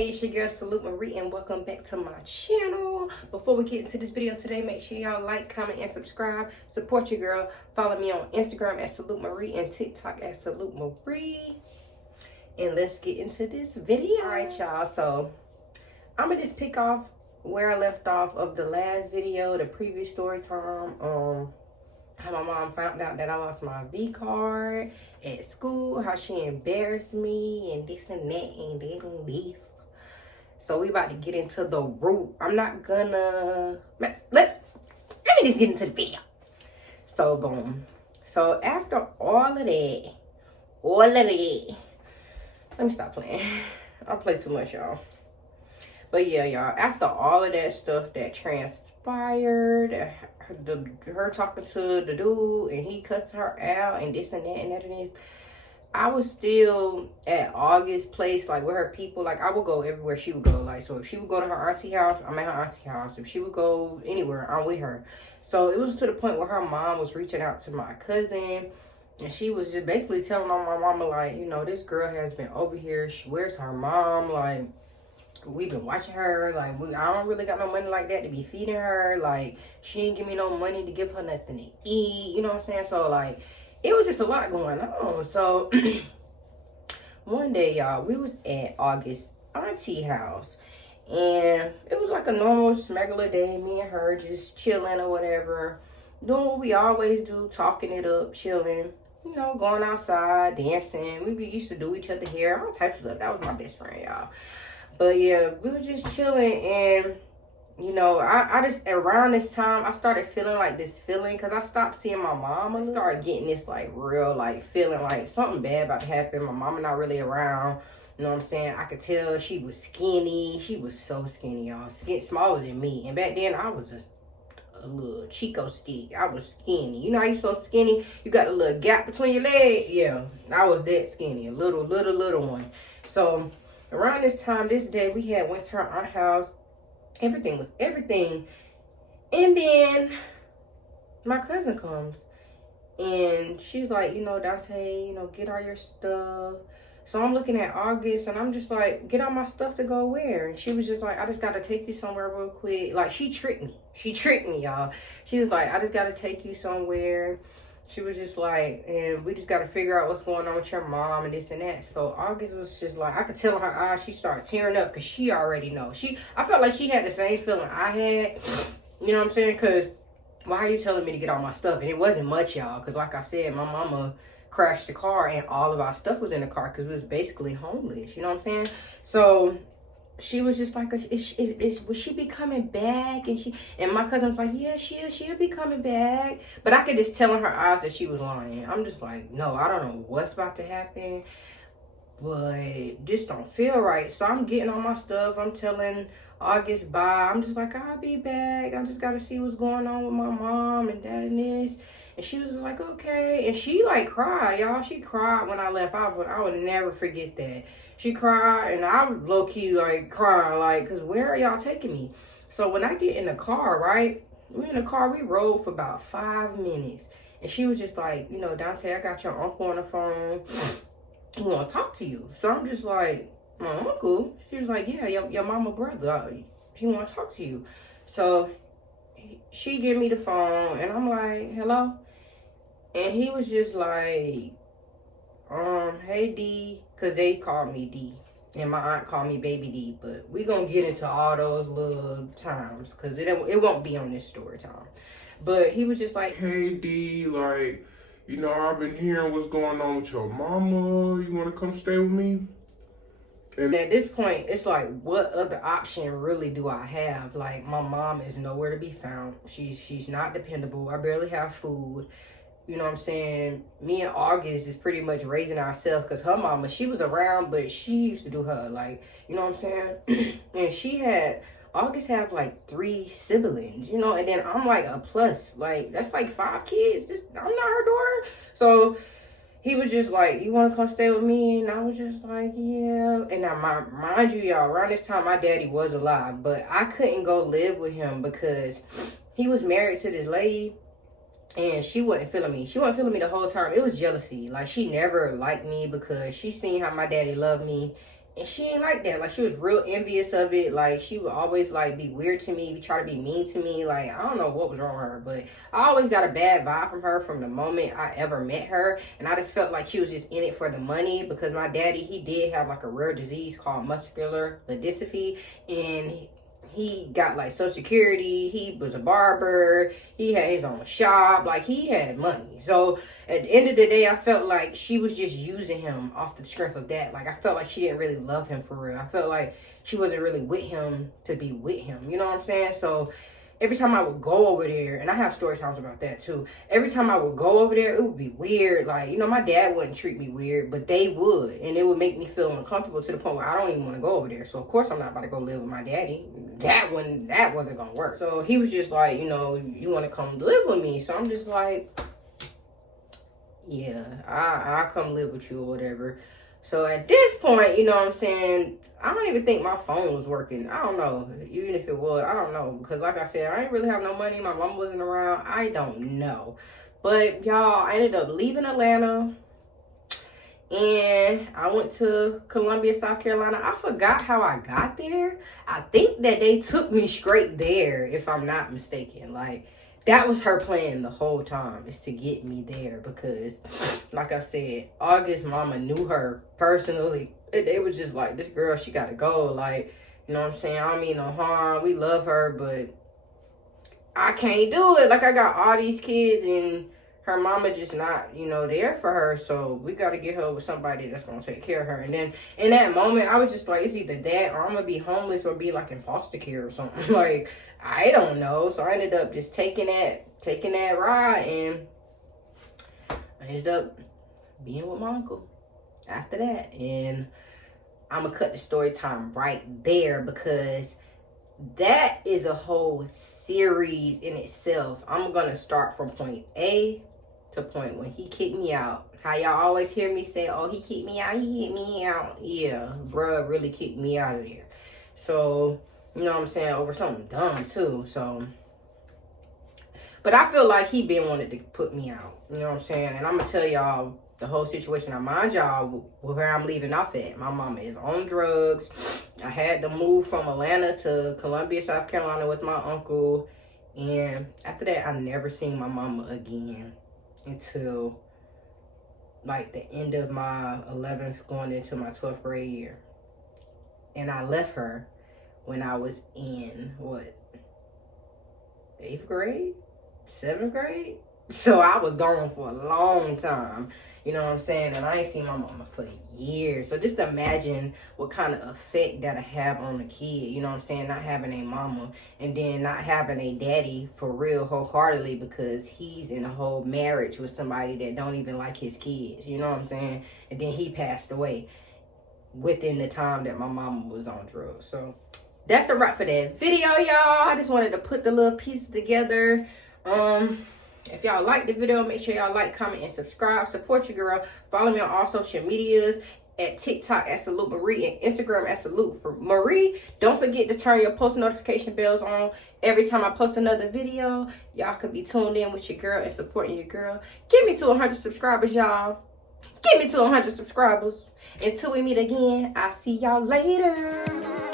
Hey, it's your girl Salute Marie and welcome back to my channel. Before we get into this video today, make sure y'all like, comment, and subscribe. Support your girl. Follow me on Instagram at Salute Marie and TikTok at Salute Marie. And let's get into this video. Alright y'all, so I'm gonna just pick off where I left off of the last video, the previous story time. How my mom found out that I lost my V card at school, how she embarrassed me and this and that and that and this. So we about to get into the root. I'm not gonna let me just get into the video. So boom. So after all of that, let me stop playing. I play too much, y'all. But yeah, y'all, after all of that stuff that transpired, her talking to the dude and he cussed her out and this and that and that and this, I was still at August's place, like with her people. Like I would go everywhere she would go. Like, so if she would go to her auntie house, I'm at her auntie house. If she would go anywhere, I'm with her. So it was to the point where her mom was reaching out to my cousin and she was just basically telling on my mama, like, you know, this girl has been over here. Where's her mom? Like, we've been watching her. Like, I don't really got no money like that to be feeding her. Like, she didn't give me no money to give her nothing to eat. You know what I'm saying? So, like, it was just a lot going on. So, one day, y'all, we was at August's auntie house. And it was like a normal, regular day. Me and her just chilling or whatever. Doing what we always do. Talking it up, chilling. You know, going outside, dancing. We used to do each other hair. All types of stuff. That was my best friend, y'all. But yeah, we were just chilling, and you know, I just, around this time, I started feeling like this feeling, because I stopped seeing my mom. I started getting this like real, like feeling like something bad about to happen. My mama not really around, you know what I'm saying? I could tell she was skinny. She was so skinny, y'all. Smaller than me. And back then, I was just a little Chico stick. I was skinny. You know how you so skinny? You got a little gap between your legs? Yeah, I was that skinny. A little one. So around this time, this day, we had went to her aunt's house. Everything was everything. And then my cousin comes. And she's like, you know, Dante, you know, get all your stuff. So I'm looking at August and I'm just like, get all my stuff to go where? And she was just like, I just got to take you somewhere real quick. Like, she tricked me. She tricked me, y'all. She was like, I just got to take you somewhere. She was just like, and we just got to figure out what's going on with your mom and this and that. So August was just like, I could tell in her eyes, she started tearing up because she already know. I felt like she had the same feeling I had. You know what I'm saying? Because why are you telling me to get all my stuff? And it wasn't much, y'all. Because like I said, my mama crashed the car and all of our stuff was in the car because we was basically homeless. You know what I'm saying? So she was just like, will she be coming back? And my cousin was like, yeah, she'll be coming back. But I could just tell in her eyes that she was lying. I'm just like, no, I don't know what's about to happen, but this don't feel right. So I'm getting all my stuff. I'm telling August bye. I'm just like, I'll be back. I just got to see what's going on with my mom and that and this. And she was like, okay. And she like cried, y'all. She cried when I left. I would never forget that. She cried, and I was low-key, like, crying, like, because where are y'all taking me? So when I get in the car, right, we in the car, we rode for about 5 minutes. And she was just like, you know, Dante, I got your uncle on the phone. He want to talk to you. So I'm just like, my uncle? She was like, yeah, your mama brother. She want to talk to you. So she gave me the phone, and I'm like, hello? And he was just like, hey D, because they called me D and my aunt called me baby D, but we gonna get into all those little times because it won't be on this story time. But he was just like, hey D, like, you know, I've been hearing what's going on with your mama. You want to come stay with me? and at this point, it's like, what other option really do I have? Like, my mom is nowhere to be found. She's not dependable. I barely have food. You know what I'm saying? Me and August is pretty much raising ourselves because her mama, she was around, but she used to do her, like, you know what I'm saying? And August had like 3 siblings, you know, and then I'm like a plus, like, that's like 5 kids. I'm not her daughter. So he was just like, you want to come stay with me? And I was just like, yeah. And now, mind you, y'all, around this time, my daddy was alive, but I couldn't go live with him because he was married to this lady. And she wasn't feeling me. She wasn't feeling me the whole time. It was jealousy. Like, she never liked me because she seen how my daddy loved me. And she ain't like that. Like, she was real envious of it. Like, she would always, like, be weird to me, try to be mean to me. Like, I don't know what was wrong with her, but I always got a bad vibe from her from the moment I ever met her. And I just felt like she was just in it for the money, because my daddy, he did have, like, a rare disease called muscular dystrophy, and he got like Social Security. He was a barber. He had his own shop. Like, he had money. So at the end of the day, I felt like she was just using him off the strength of that. Like, I felt like she didn't really love him for real. I felt like she wasn't really with him to be with him. You know what I'm saying? So every time I would go over there, and I have story times about that too. Every time I would go over there, it would be weird. Like, you know, my dad wouldn't treat me weird, but they would. And it would make me feel uncomfortable to the point where I don't even want to go over there. So, of course, I'm not about to go live with my daddy. That wasn't going to work. So, he was just like, you know, you want to come live with me? So, I'm just like, yeah, I'll come live with you or whatever. So at this point, you know what I'm saying, I don't even think my phone was working. I don't know. Even if it was, I don't know. Because like I said, I didn't really have no money. My mom wasn't around. I don't know. But y'all, I ended up leaving Atlanta. And I went to Columbia, South Carolina. I forgot how I got there. I think that they took me straight there, if I'm not mistaken. Like, that was her plan the whole time, is to get me there, because, like I said, August mama knew her personally. It was just like, this girl, she got to go. Like, you know what I'm saying? I don't mean no harm. We love her, but I can't do it. Like, I got all these kids, and her mama just not, you know, there for her. So we got to get her with somebody that's going to take care of her. And then in that moment, I was just like, it's either that or I'm going to be homeless or be like in foster care or something. Like, I don't know. So I ended up just taking that ride, and I ended up being with my uncle after that. And I'm going to cut the story time right there, because that is a whole series in itself. I'm going to start from point A to point when he kicked me out. How y'all always hear me say, oh, he kicked me out, he kicked me out. Yeah, bruh really kicked me out of there. So, you know what I'm saying, over something dumb too. So, but I feel like he been wanted to put me out. You know what I'm saying? And I'm going to tell y'all the whole situation. I mind y'all where I'm leaving off at. My mama is on drugs. I had to move from Atlanta to Columbia, South Carolina with my uncle. And after that, I never seen my mama again until like the end of my 11th going into my 12th grade year. And I left her when I was in, what, 8th grade? 7th grade? So I was gone for a long time. You know what I'm saying? And I ain't seen my mama for years. So just imagine what kind of effect that'll have on the kid. You know what I'm saying? Not having a mama, and then not having a daddy for real wholeheartedly, because he's in a whole marriage with somebody that don't even like his kids. You know what I'm saying? And then he passed away within the time that my mama was on drugs. So that's a wrap for that video, y'all. I just wanted to put the little pieces together. If y'all like the video, make sure y'all like, comment, and subscribe. Support your girl. Follow me on all social medias, at TikTok at Salute Marie and Instagram at Salute for Marie. Don't forget to turn your post notification bells on every time I post another video. Y'all could be tuned in with your girl and supporting your girl. Get me to 100 subscribers, y'all. Get me to 100 subscribers. Until we meet again, I'll see y'all later.